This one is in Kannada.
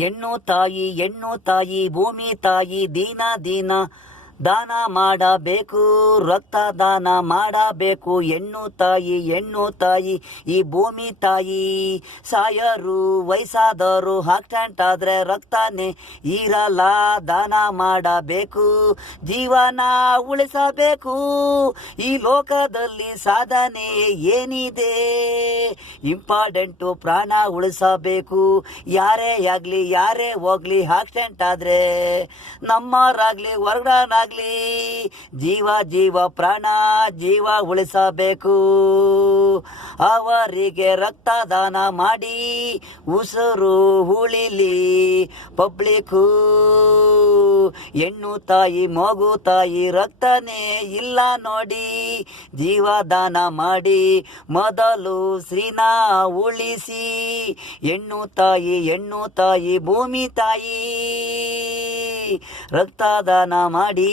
ಹೆಣ್ಣು ತಾಯಿ ಭೂಮಿ ತಾಯಿ ದೀನ ದಾನ ಮಾಡಬೇಕು, ರಕ್ತ ದಾನ ಮಾಡಬೇಕು. ಹೆಣ್ಣು ತಾಯಿ ಈ ಭೂಮಿ ತಾಯಿ. ಸಾಯರು ವಯಸ್ಸಾದವರು ಆಕ್ಸಿಡೆಂಟ್ ಆದ್ರೆ ರಕ್ತನೇ ಇರಲ್ಲ, ದಾನ ಮಾಡಬೇಕು, ಜೀವನ ಉಳಿಸಬೇಕು. ಈ ಲೋಕದಲ್ಲಿ ಸಾಧನೆ ಏನಿದೆ, ಇಂಪಾರ್ಟೆಂಟು ಪ್ರಾಣ ಉಳಿಸಬೇಕು. ಯಾರೇ ಆಗಲಿ ಯಾರೇ ಹೋಗ್ಲಿ ಆಕ್ಸಿಡೆಂಟ್ ಆದ್ರೆ ನಮ್ಮವರಾಗ್ಲಿ ಹೊರಗಡೆ ಜೀವ ಪ್ರಾಣ ಜೀವ ಉಳಿಸಬೇಕು. ಅವರಿಗೆ ರಕ್ತದಾನ ಮಾಡಿ ಉಸಿರು ಉಳಿಲಿ ಪಬ್ಲಿಕ್ಕು. ಹೆಣ್ಣು ತಾಯಿ ಮಗು ತಾಯಿ ರಕ್ತನೇ ಇಲ್ಲ ನೋಡಿ, ಜೀವದಾನ ಮಾಡಿ ಮೊದಲು ಶ್ರೀನ ಉಳಿಸಿ. ಹೆಣ್ಣು ತಾಯಿ ಭೂಮಿ ತಾಯಿ ರಕ್ತದಾನ ಮಾಡಿ